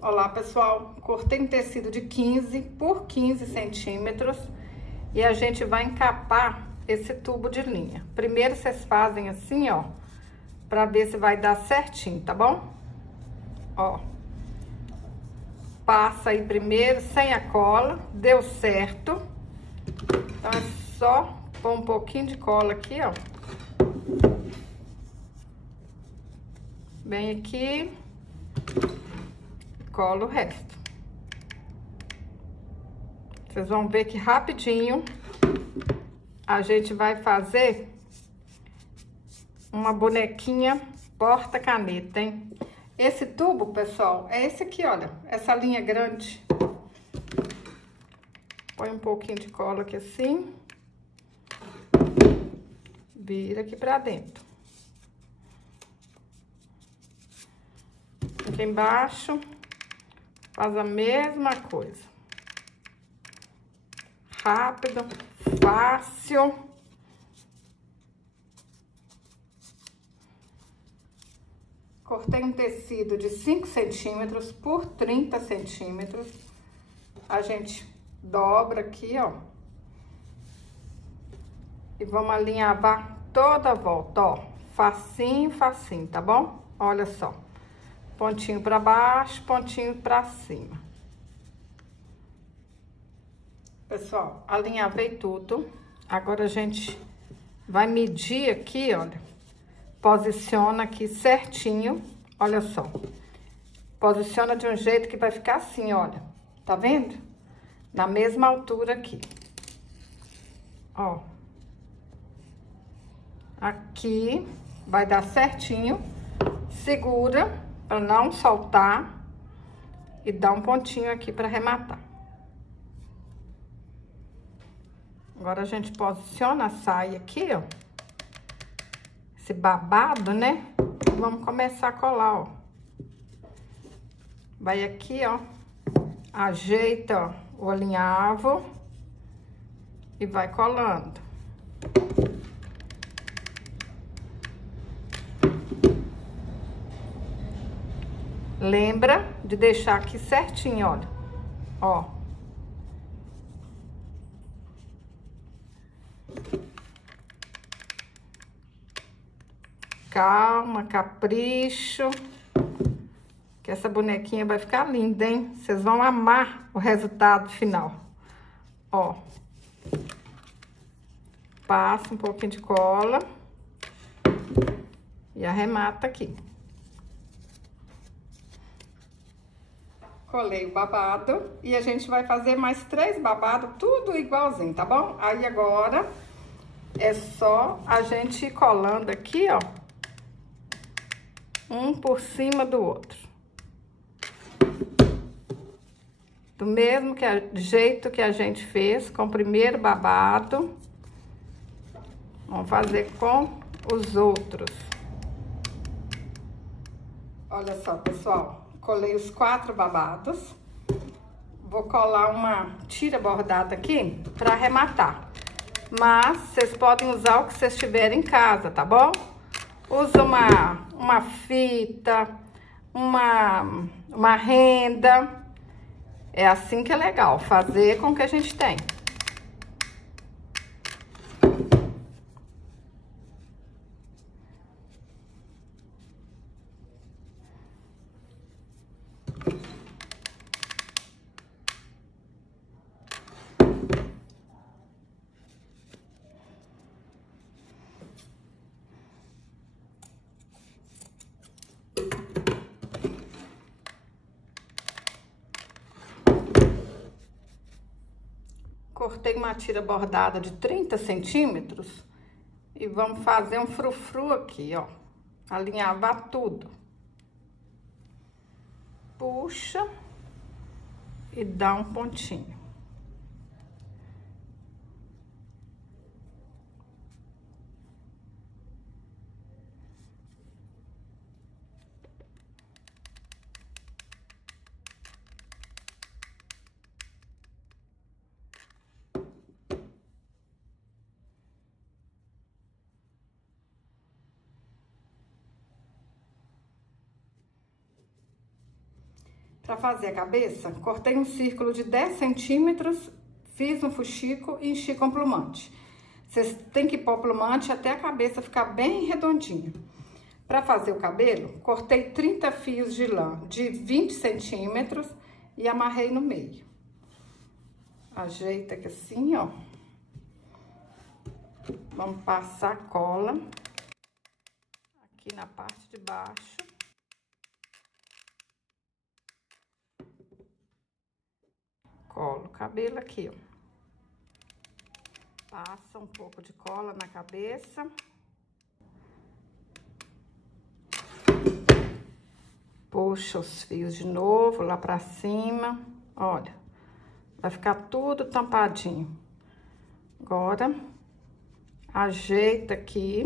Olá, pessoal. Cortei um tecido de 15 por 15 centímetros e a gente vai encapar esse tubo de linha. Primeiro vocês fazem assim, ó, pra ver se vai dar certinho, tá bom? Ó. Passa aí primeiro sem a cola, deu certo. Então é só pôr um pouquinho de cola aqui, ó. Bem aqui. Cola o resto. Vocês vão ver que rapidinho a gente vai fazer uma bonequinha porta-caneta, hein? Esse tubo, pessoal, é esse aqui, olha, essa linha grande. Põe um pouquinho de cola aqui assim. Vira aqui pra dentro. Aqui embaixo, faz a mesma coisa. Rápido, fácil. Cortei um tecido de 5 centímetros por 30 centímetros. A gente dobra aqui, ó. E vamos alinhavar toda a volta, ó. Facinho, facinho, tá bom? Olha só. Pontinho pra baixo, pontinho pra cima. Pessoal, alinhavei tudo. Agora a gente vai medir aqui, olha. Posiciona aqui certinho, olha só. Posiciona de um jeito que vai ficar assim, olha. Tá vendo? Na mesma altura aqui. Ó. Aqui vai dar certinho. Segura para não soltar e dá um pontinho aqui para arrematar. Agora a gente posiciona a saia aqui, ó. Esse babado, né? Vamos começar a colar, ó. Vai aqui, ó. Ajeita, ó, o alinhavo e vai colando. Lembra de deixar aqui certinho, olha. Ó. Calma, capricho. Que essa bonequinha vai ficar linda, hein? Vocês vão amar o resultado final. Ó. Passa um pouquinho de cola. E arremata aqui. Colei o babado. E a gente vai fazer mais 3 babados, tudo igualzinho, tá bom? Aí agora é só a gente ir colando aqui, ó. Um por cima do outro. Do mesmo jeito que a gente fez com o primeiro babado. Vamos fazer com os outros. Olha só, pessoal. Colei os 4 babados. Vou colar uma tira bordada aqui para arrematar. Mas vocês podem usar o que vocês tiverem em casa, tá bom? Usa uma fita, uma renda. É assim que é legal, fazer com o que a gente tem. Cortei uma tira bordada de 30 centímetros e vamos fazer um frufru aqui, ó. Alinhavar tudo. Puxa e dá um pontinho. Para fazer a cabeça, cortei um círculo de 10 centímetros, fiz um fuxico e enchi com plumante. Vocês têm que pôr plumante até a cabeça ficar bem redondinha. Para fazer o cabelo, cortei 30 fios de lã de 20 centímetros e amarrei no meio. Ajeita aqui assim, ó. Vamos passar cola aqui na parte de baixo. Colo o cabelo aqui, ó. Passa um pouco de cola na cabeça. Puxa os fios de novo lá pra cima. Olha, vai ficar tudo tampadinho. Agora, ajeita aqui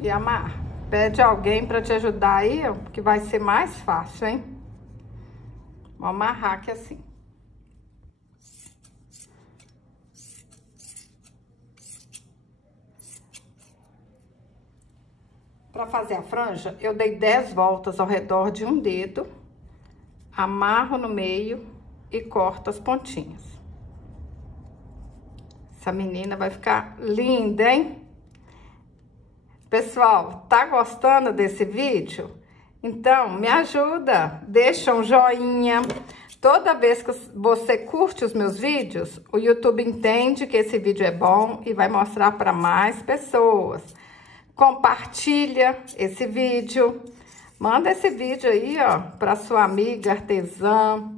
e amarra. Pede alguém pra te ajudar aí, ó, que vai ser mais fácil, hein? Vou amarrar aqui assim. Para fazer a franja, eu dei 10 voltas ao redor de um dedo, amarro no meio e corto as pontinhas. Essa menina vai ficar linda, hein? Pessoal, tá gostando desse vídeo? Então, me ajuda, deixa um joinha. Toda vez que você curte os meus vídeos, o YouTube entende que esse vídeo é bom e vai mostrar para mais pessoas. Compartilha esse vídeo. Manda esse vídeo aí, ó, para sua amiga artesã,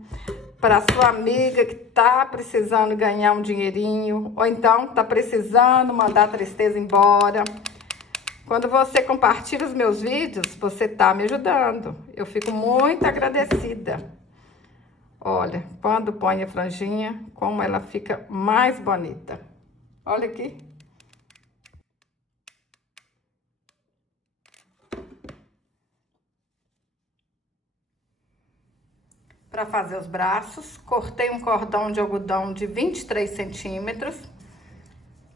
para sua amiga que tá precisando ganhar um dinheirinho, ou então tá precisando mandar a tristeza embora. Quando você compartilha os meus vídeos, você tá me ajudando. Eu fico muito agradecida. Olha, quando põe a franjinha, como ela fica mais bonita. Olha aqui. Para fazer os braços, cortei um cordão de algodão de 23 centímetros.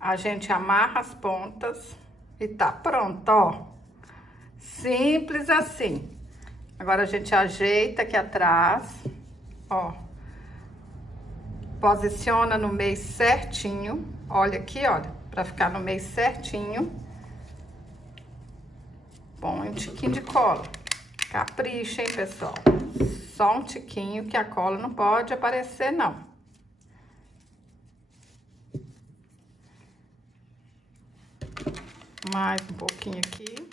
A gente amarra as pontas. E tá pronto, ó. Simples assim. Agora a gente ajeita aqui atrás, ó. Posiciona no meio certinho. Olha aqui, olha, pra ficar no meio certinho. Põe um tiquinho de cola. Capricha, hein, pessoal? Só um tiquinho, que a cola não pode aparecer, não. Mais um pouquinho aqui.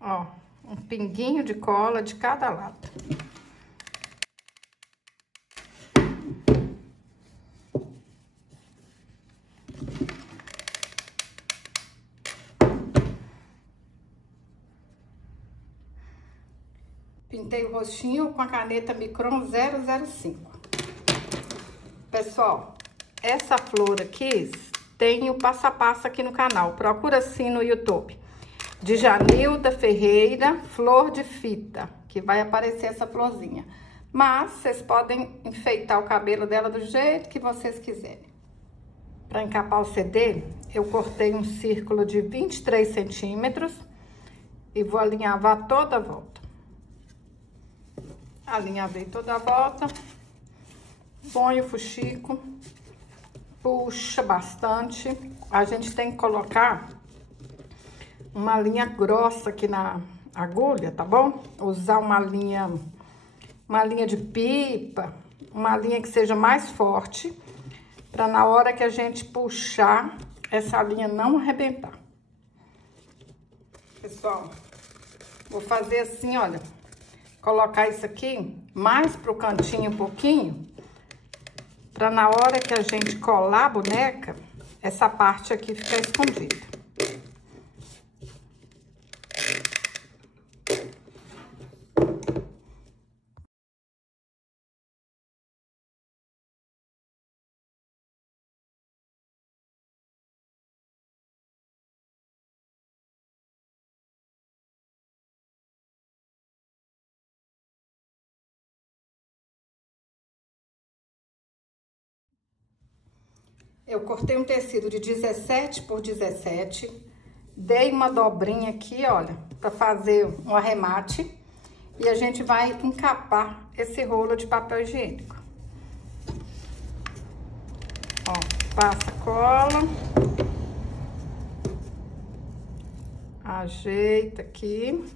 Ó, um pinguinho de cola de cada lado. Pintei o rostinho com a caneta Micron 005. Pessoal, essa flor aqui tem o passo a passo aqui no canal. Procura assim no YouTube. Djanilda Ferreira, flor de fita, que vai aparecer essa florzinha. Mas vocês podem enfeitar o cabelo dela do jeito que vocês quiserem. Para encapar o CD, eu cortei um círculo de 23 centímetros e vou alinhavar toda a volta. Alinhavei toda a volta, põe o fuxico, puxa bastante. A gente tem que colocar uma linha grossa aqui na agulha, tá bom? Usar uma linha de pipa, uma linha que seja mais forte, para na hora que a gente puxar, essa linha não arrebentar. Pessoal, vou fazer assim, olha, colocar isso aqui mais pro cantinho um pouquinho, para na hora que a gente colar a boneca, essa parte aqui ficar escondida. Eu cortei um tecido de 17 por 17, dei uma dobrinha aqui, olha, para fazer um arremate. E a gente vai encapar esse rolo de papel higiênico. Ó, passa cola. Ajeita aqui.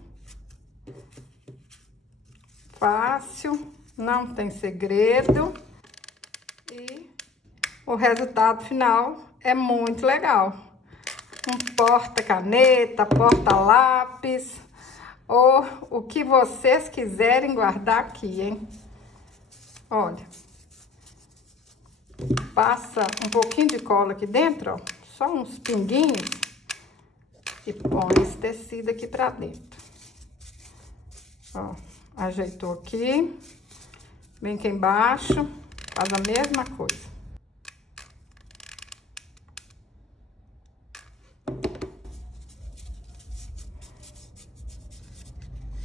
Fácil, não tem segredo. E o resultado final é muito legal. Um porta-caneta, porta-lápis, ou o que vocês quiserem guardar aqui, hein? Olha. Passa um pouquinho de cola aqui dentro, ó. Só uns pinguinhos. E põe esse tecido aqui pra dentro. Ó, ajeitou aqui. Vem aqui embaixo. Faz a mesma coisa.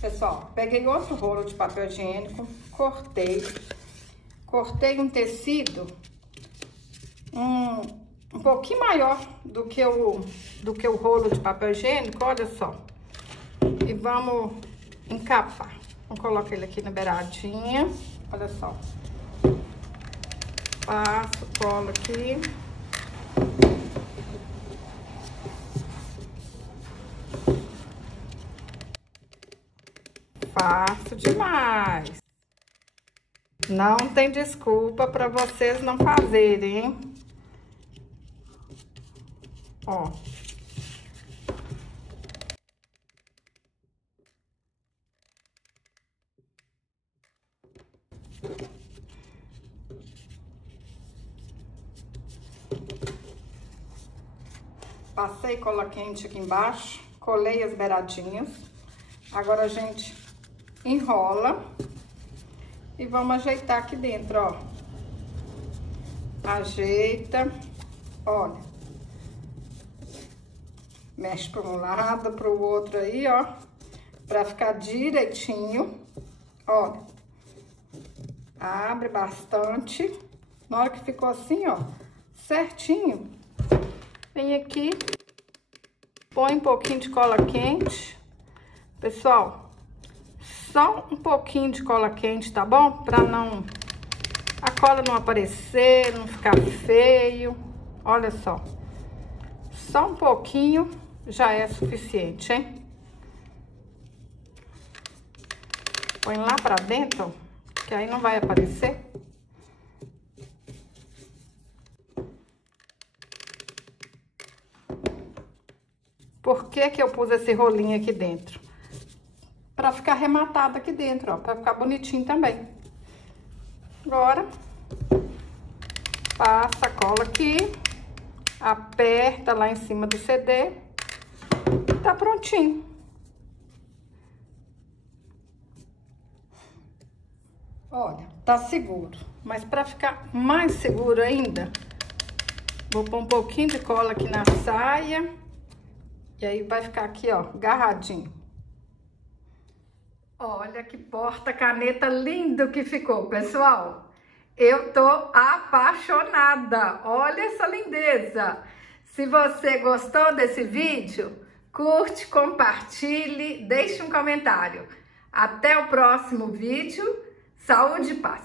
Pessoal, peguei outro rolo de papel higiênico, cortei um tecido um pouquinho maior do que o rolo de papel higiênico, olha só. E vamos encapar. Vamos colocar ele aqui na beiradinha, olha só. Passo, colo aqui. Fácil demais. Não tem desculpa para vocês não fazerem, hein? Ó. Passei cola quente aqui embaixo, colei as beiradinhas. Agora a gente enrola e vamos ajeitar aqui dentro, ó. Ajeita, olha. Mexe para um lado, para o outro aí, ó. Pra ficar direitinho, olha. Abre bastante. Na hora que ficou assim, ó, certinho, vem aqui, põe um pouquinho de cola quente. Pessoal, só um pouquinho de cola quente, tá bom? Pra a cola não aparecer, não ficar feio. Olha só. Só um pouquinho já é suficiente, hein? Põe lá pra dentro, que aí não vai aparecer. Por que que eu pus esse rolinho aqui dentro? Pra ficar arrematado aqui dentro, ó, pra ficar bonitinho também. Agora, passa a cola aqui, aperta lá em cima do CD, tá prontinho. Olha, tá seguro, mas pra ficar mais seguro ainda, vou pôr um pouquinho de cola aqui na saia, e aí vai ficar aqui, ó, agarradinho. Olha que porta-caneta lindo que ficou, pessoal. Eu tô apaixonada. Olha essa lindeza. Se você gostou desse vídeo, curte, compartilhe, deixe um comentário. Até o próximo vídeo. Saúde e paz.